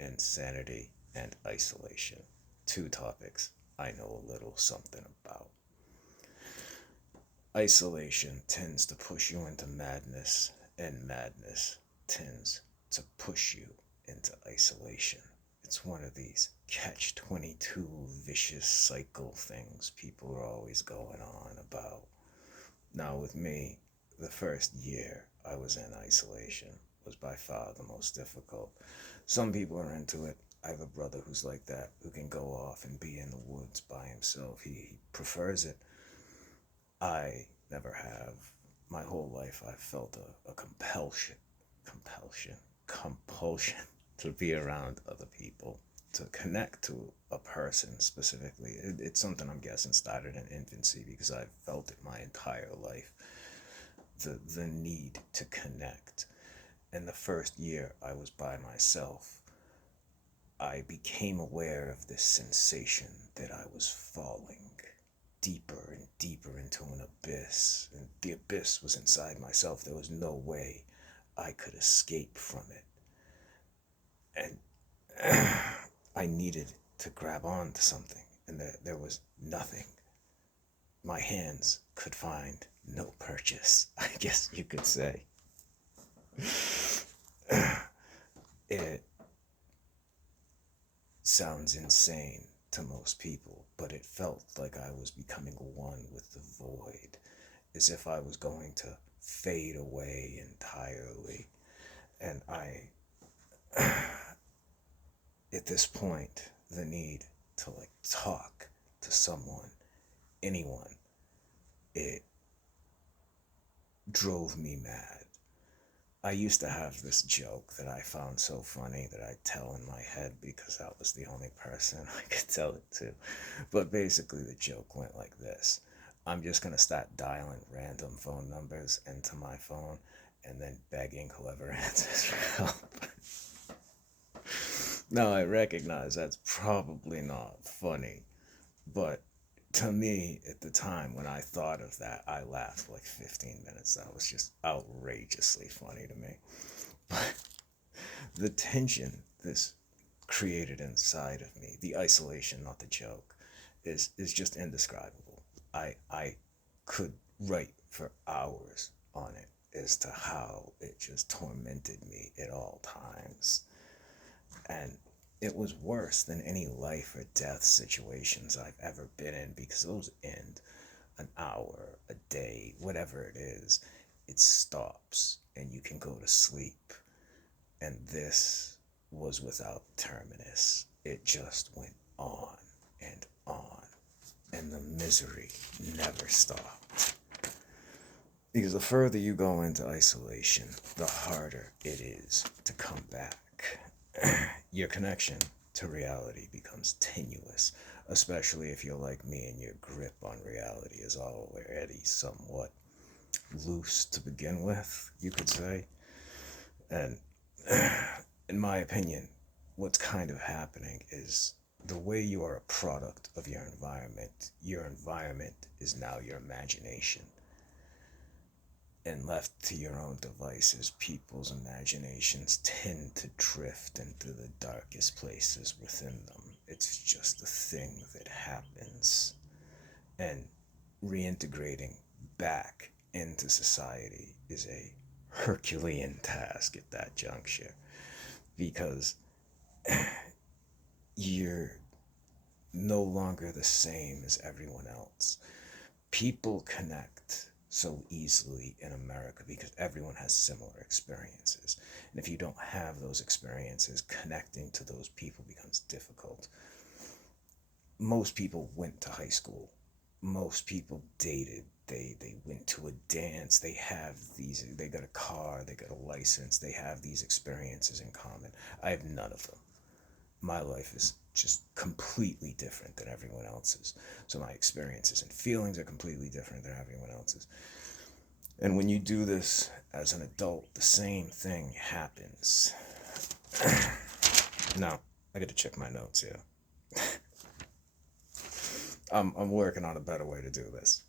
insanity, and isolation. Two topics I know a little something about. Isolation tends to push you into madness, and madness tends to push you into isolation. It's one of these catch 22 vicious cycle things people are always going on about. Now, with me, the first year I was in isolation was by far the most difficult. Some people are into it. I have a brother who's like that, who can go off and be in the woods by himself. He prefers it. I never have. My whole life I've felt a compulsion to be around other people, to connect to a person specifically. It's something I'm guessing started in infancy because I've felt it my entire life. The need to connect. And the first year I was by myself, I became aware of this sensation that I was falling deeper and deeper into an abyss. And the abyss was inside myself. There was no way I could escape from it. And I needed to grab on to something. And there was nothing. My hands could find no purchase, I guess you could say. It sounds insane to most people, but it felt like I was becoming one with the void, as if I was going to fade away entirely. And at this point, the need to talk to someone, anyone, it drove me mad. I used to have this joke that I found so funny that I tell in my head because that was the only person I could tell it to. But basically the joke went like this. I'm just going to start dialing random phone numbers into my phone and then begging whoever answers for help. Now I recognize that's probably not funny, but to me, at the time when I thought of that, I laughed for 15 minutes. That was just outrageously funny to me. But the tension this created inside of me, the isolation, not the joke, is just indescribable. I could write for hours on it as to how it just tormented me at all times. And it was worse than any life or death situations I've ever been in because those end an hour, a day, whatever it is. It stops and you can go to sleep. And this was without terminus. It just went on and on. And the misery never stopped. Because the further you go into isolation, the harder it is to come back. Your connection to reality becomes tenuous, especially if you're like me and your grip on reality is already somewhat loose to begin with, you could say. And in my opinion, what's kind of happening is the way you are a product of your environment is now your imagination. And left to your own devices, people's imaginations tend to drift into the darkest places within them. It's just a thing that happens. And reintegrating back into society is a Herculean task at that juncture because you're no longer the same as everyone else. People connect so easily in America because everyone has similar experiences. And if you don't have those experiences, connecting to those people becomes difficult. Most people went to high school. Most people dated. They went to a dance. They got a car, they got a license, they have these experiences in common. I have none of them. My life is just completely different than everyone else's. So my experiences and feelings are completely different than everyone else's. And when you do this as an adult, the same thing happens. Now, I gotta check my notes here. I'm working on a better way to do this.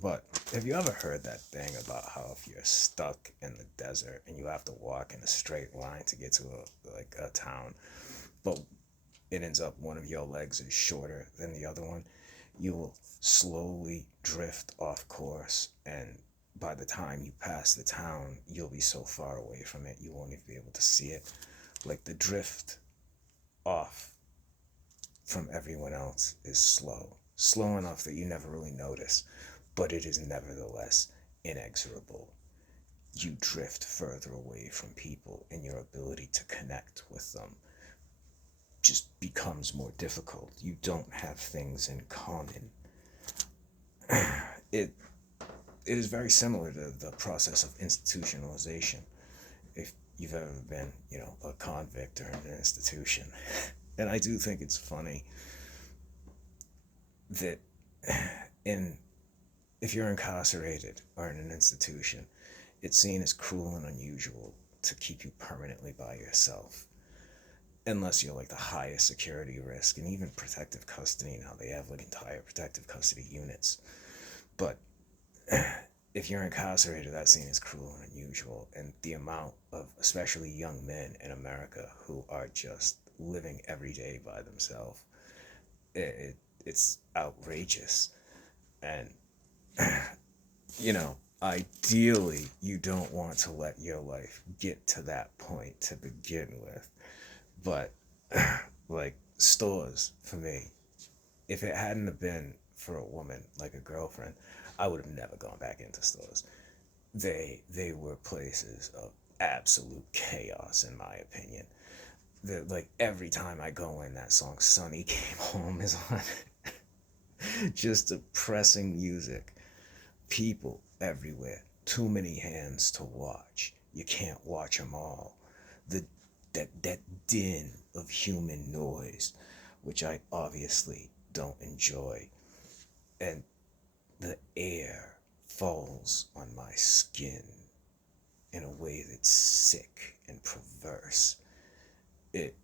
But have you ever heard that thing about how if you're stuck in the desert and you have to walk in a straight line to get to a town, but it ends up one of your legs is shorter than the other one, you will slowly drift off course, and by the time you pass the town, you'll be so far away from it you won't even be able to see it. Like the drift off from everyone else is slow enough that you never really notice, but it is nevertheless inexorable. You drift further away from people, and your ability to connect with them just becomes more difficult. You don't have things in common. It it is very similar to the process of institutionalization. If you've ever been, a convict or in an institution, and I do think it's funny that in if you're incarcerated or in an institution, it's seen as cruel and unusual to keep you permanently by yourself. Unless you're like the highest security risk, and even protective custody now, they have like entire protective custody units. But if you're incarcerated, that's seen as cruel and unusual. And the amount of, especially young men in America, who are just living every day by themselves, it's outrageous. And ideally, you don't want to let your life get to that point to begin with. But like stores for me, if it hadn't have been for a woman like a girlfriend, I would have never gone back into stores. They were places of absolute chaos, in my opinion. Like every time I go in, that song "Sonny Came Home" is on. Just depressing music. People everywhere. Too many hands to watch. You can't watch them all. The that din of human noise, which I obviously don't enjoy, and the air falls on my skin in a way that's sick and perverse. It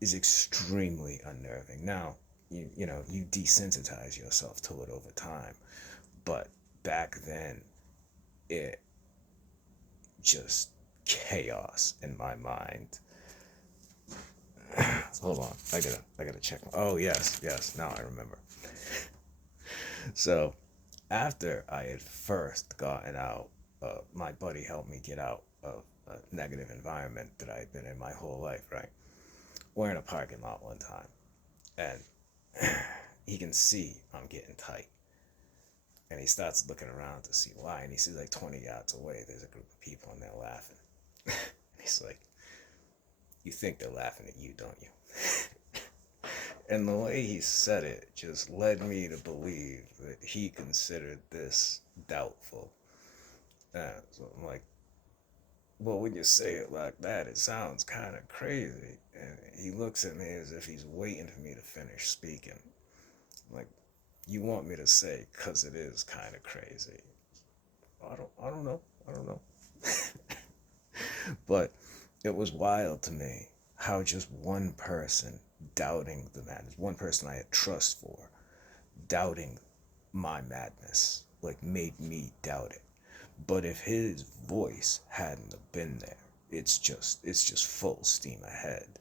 is extremely unnerving. Now, you desensitize yourself to it over time, but back then, it just chaos in my mind. Hold on, I gotta check. Oh yes, now I remember. So after I had first gotten out, my buddy helped me get out of a negative environment that I had been in my whole life. Right, we're in a parking lot one time, and he can see I'm getting tight, and he starts looking around to see why, and he sees like 20 yards away, there's a group of people and they're laughing. And he's like, "You think they're laughing at you, don't you?" And the way he said it just led me to believe that he considered this doubtful. So I'm like, "Well, when you say it like that, it sounds kind of crazy." And he looks at me as if he's waiting for me to finish speaking. I'm like, "You want me to say, 'cause it is kind of crazy?" I don't know. I don't know. But it was wild to me how just one person doubting the madness, one person I had trust for, doubting my madness, like made me doubt it. But if his voice hadn't have been there, it's just full steam ahead.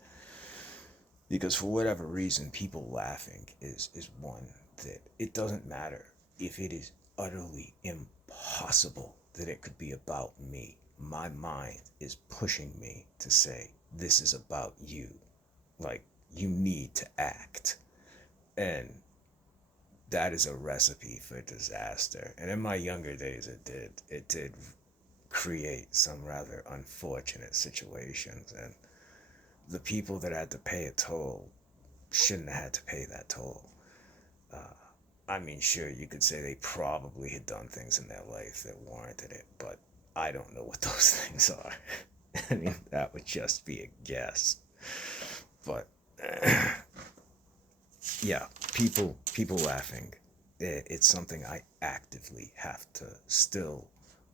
Because for whatever reason, people laughing is one that it doesn't matter if it is utterly impossible that it could be about me. My mind is pushing me to say, this is about you. Like, you need to act. And that is a recipe for disaster. And in my younger days, it did create some rather unfortunate situations. And the people that had to pay a toll shouldn't have had to pay that toll. I mean, sure, you could say they probably had done things in their life that warranted it, but I don't know what those things are. I mean, that would just be a guess. But yeah, people laughing, it's something I actively have to still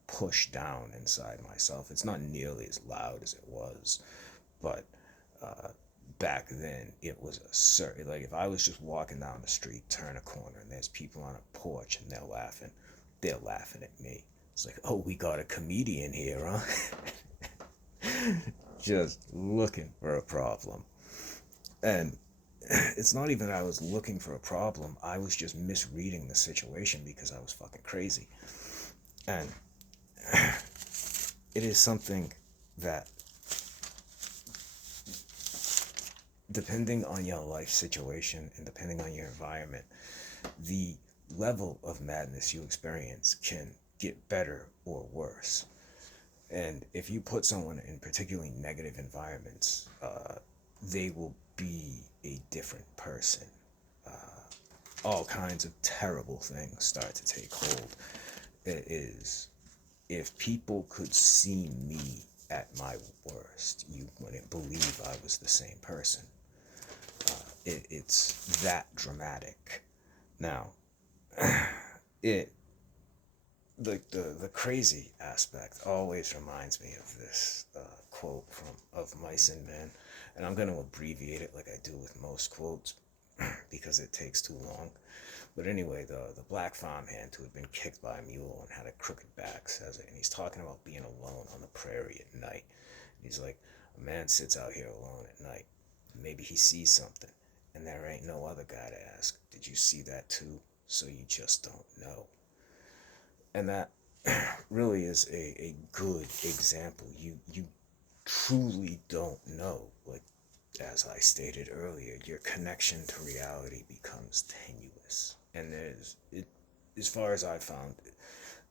push down inside myself. It's not nearly as loud as it was, but uh, back then it was a certain, like if I was just walking down the street, turn a corner, and there's people on a porch and they're laughing, they're laughing at me. It's like, oh, we got a comedian here, huh? Just looking for a problem. And it's not even that I was looking for a problem, I was just misreading the situation because I was fucking crazy. And it is something that, depending on your life situation and depending on your environment, the level of madness you experience can get better or worse. And if you put someone in particularly negative environments, they will be a different person. All kinds of terrible things start to take hold. It is, if people could see me at my worst, you wouldn't believe I was the same person. It's that dramatic. Now, it the crazy aspect always reminds me of this quote from of Mice and Men, and I'm going to abbreviate it like I do with most quotes because it takes too long. But anyway, the black farmhand who had been kicked by a mule and had a crooked back says it, and he's talking about being alone on the prairie at night. He's like, a man sits out here alone at night. Maybe he sees something, and there ain't no other guy to ask, did you see that too? So you just don't know. And that really is a good example. You truly don't know. Like, as I stated earlier, your connection to reality becomes tenuous. And as far as I found,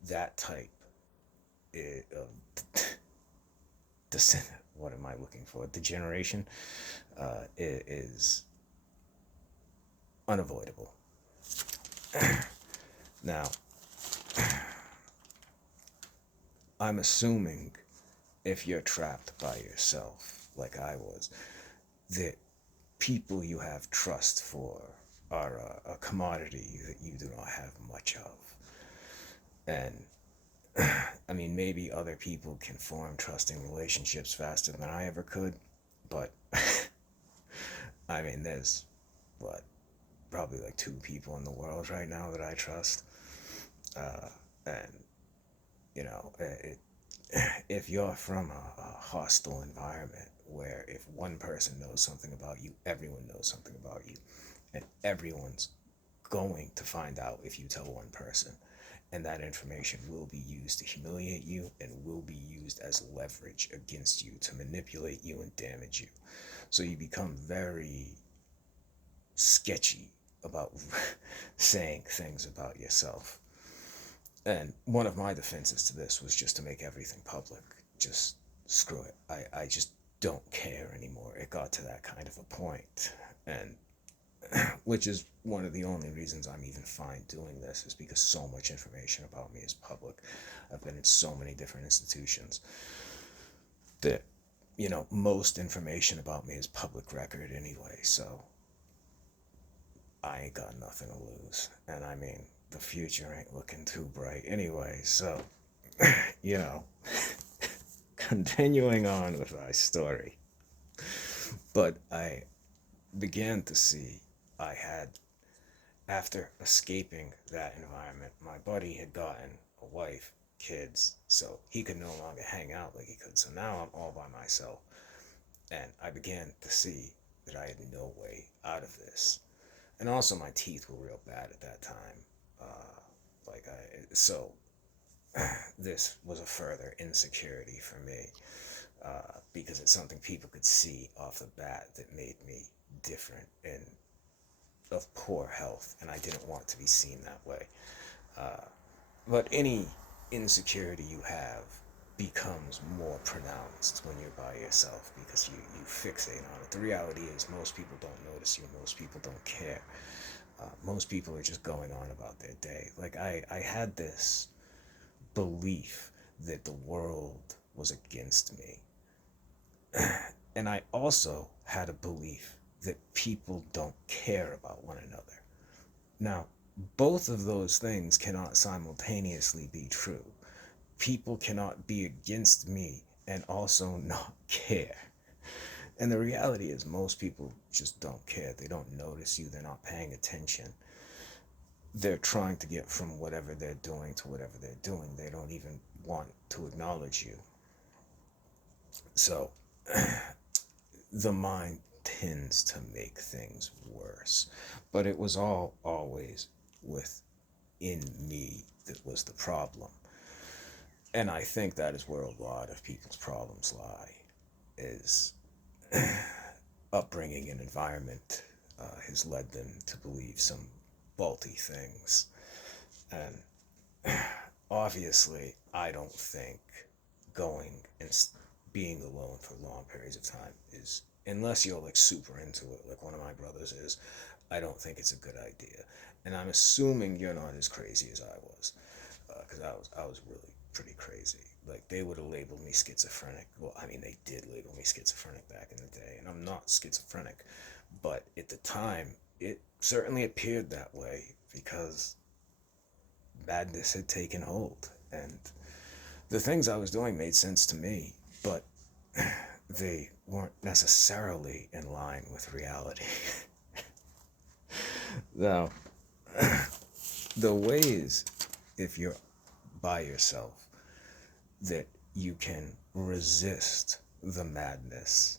that type of what am I looking for? Degeneration is unavoidable. Now, I'm assuming if you're trapped by yourself, like I was, that people you have trust for are a commodity that you do not have much of. And I mean, maybe other people can form trusting relationships faster than I ever could, but I mean, there's what, probably like two people in the world right now that I trust. And, you know, if you're from a hostile environment where if one person knows something about you, everyone knows something about you, and everyone's going to find out if you tell one person, and that information will be used to humiliate you and will be used as leverage against you to manipulate you and damage you. So you become very sketchy about saying things about yourself. And one of my defenses to this was just to make everything public. Just screw it. I just don't care anymore. It got to that kind of a point. And which is one of the only reasons I'm even fine doing this, is because so much information about me is public. I've been in so many different institutions that, you know, most information about me is public record anyway, so I ain't got nothing to lose. And I mean, the future ain't looking too bright anyway, so, you know, continuing on with my story. But I began to see I had, after escaping that environment, my buddy had gotten a wife, kids, so he could no longer hang out like he could. So now I'm all by myself. And I began to see that I had no way out of this. And also my teeth were real bad at that time. So this was a further insecurity for me, because it's something people could see off the bat that made me different and of poor health, and I didn't want to be seen that way. But any insecurity you have becomes more pronounced when you're by yourself because you fixate on it. The reality is most people don't notice you, most people don't care. Most people are just going on about their day. Like I had this belief that the world was against me. And I also had a belief that people don't care about one another. Now, both of those things cannot simultaneously be true. People cannot be against me and also not care. And the reality is most people just don't care. They don't notice you. They're not paying attention. they're trying to get from whatever they're doing to whatever they're doing. They don't even want to acknowledge you. So the mind tends to make things worse. But it was all always within me that was the problem. And I think that is where a lot of people's problems lie, is upbringing and environment has led them to believe some faulty things. And obviously, I don't think going and being alone for long periods of time is, unless you're like super into it, like one of my brothers is, I don't think it's a good idea. And I'm assuming you're not as crazy as I was, because I was really pretty crazy. Like they would have labeled me schizophrenic. Well, I mean, they did label me schizophrenic back in the day, and I'm not schizophrenic, but at the time, it certainly appeared that way because madness had taken hold, and the things I was doing made sense to me, but they weren't necessarily in line with reality. Now, the ways, if you're by yourself, that you can resist the madness.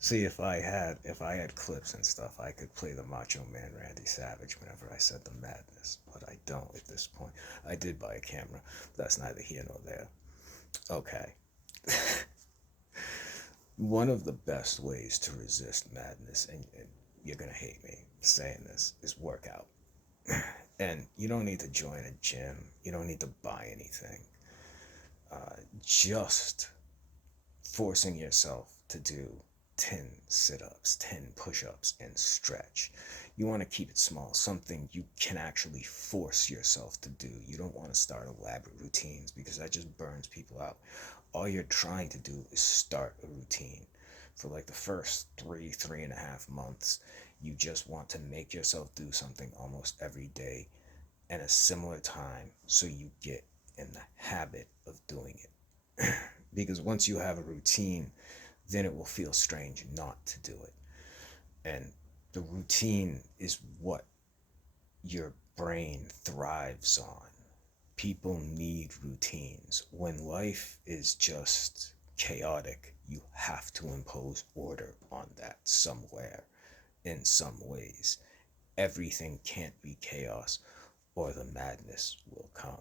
See, if I had clips and stuff, I could play the Macho Man Randy Savage whenever I said the madness, but I don't at this point. I did buy a camera. That's neither here nor there. Okay. One of the best ways to resist madness, and you're gonna hate me saying this, is workout. And you don't need to join a gym. You don't need to buy anything. Just forcing yourself to do 10 sit ups, 10 push ups, and stretch. You want to keep it small, something you can actually force yourself to do. You don't want to start elaborate routines because that just burns people out. All you're trying to do is start a routine. For like the first 3.5 months, you just want to make yourself do something almost every day and a similar time so you get in the habit of doing it. Because once you have a routine, then it will feel strange not to do it. And the routine is what your brain thrives on. People need routines. When life is just chaotic, you have to impose order on that somewhere, in some ways. Everything can't be chaos, or the madness will come.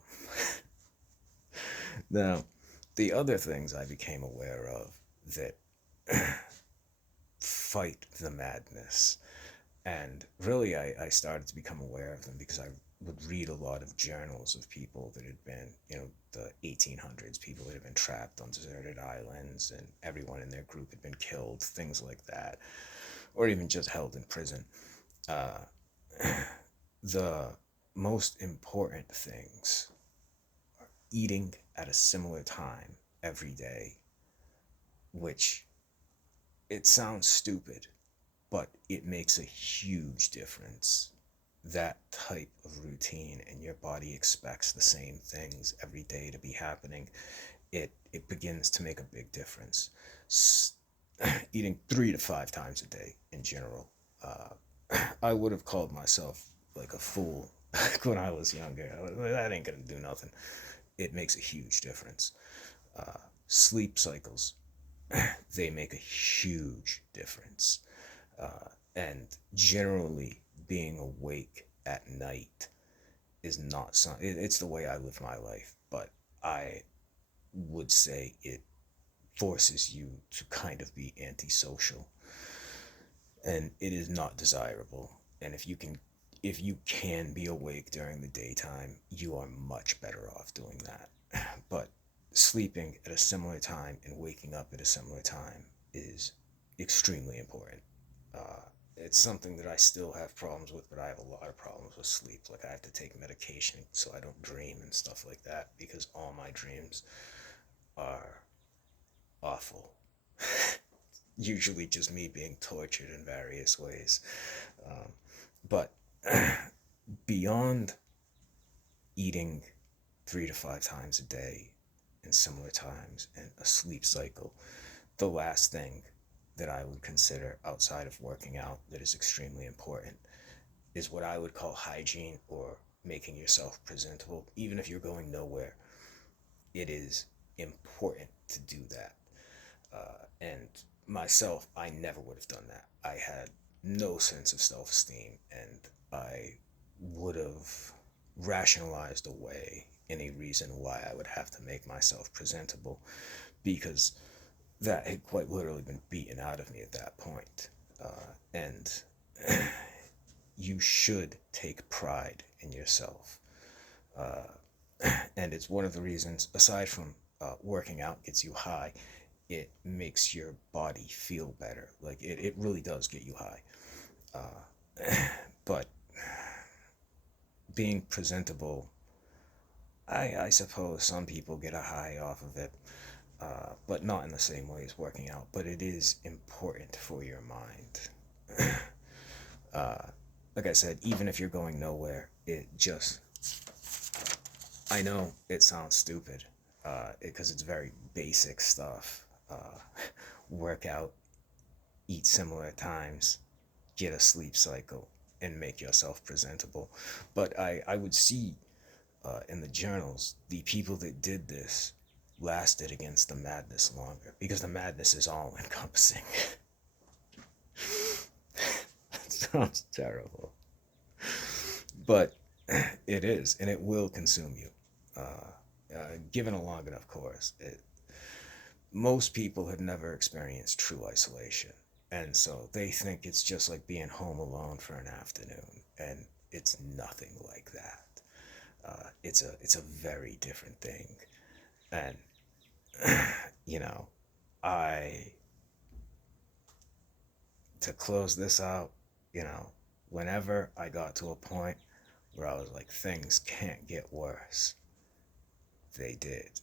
Now, the other things I became aware of that fight the madness, and really I started to become aware of them because I would read a lot of journals of people that had been, the 1800s, people that had been trapped on deserted islands and everyone in their group had been killed, things like that, or even just held in prison. Uh, the most important things: eating at a similar time every day, which it sounds stupid, but it makes a huge difference. That type of routine, and your body expects the same things every day to be happening, it begins to make a big difference. Eating 3 to 5 times a day in general. I would have called myself like a fool when I was younger. That ain't gonna do nothing. It makes a huge difference. Sleep cycles, they make a huge difference. And generally, being awake at night is not something, it's the way I live my life, but I would say it forces you to kind of be antisocial, and it is not desirable. And if you can be awake during the daytime, you are much better off doing that. But sleeping at a similar time and waking up at a similar time is extremely important. uh, it's something that I still have problems with, but I have a lot of problems with sleep. Like I have to take medication so I don't dream and stuff like that because all my dreams are awful. Usually just me being tortured in various ways. Um, but beyond eating 3 to 5 times a day in similar times and a sleep cycle, the last thing that I would consider outside of working out that is extremely important is what I would call hygiene or making yourself presentable. Even if you're going nowhere, it is important to do that. And myself, I never would have done that. I had no sense of self esteem, and I would have rationalized away any reason why I would have to make myself presentable because that had quite literally been beaten out of me at that point. And you should take pride in yourself. And it's one of the reasons, aside from working out gets you high, it makes your body feel better. Like it really does get you high. But being presentable, I suppose some people get a high off of it, but not in the same way as working out. But it is important for your mind. Like I said, even if you're going nowhere, it just, I know it sounds stupid because it's very basic stuff. Work out, eat similar times, get a sleep cycle, and make yourself presentable. But I would see in the journals the people that did this lasted against the madness longer because the madness is all encompassing. That sounds terrible. But it is, and it will consume you. Given a long enough course, most people have never experienced true isolation. And so they think it's just like being home alone for an afternoon. And it's nothing like that. It's a very different thing. And, you know, I, to close this out, you know, whenever I got to a point where I was like, things can't get worse, they did.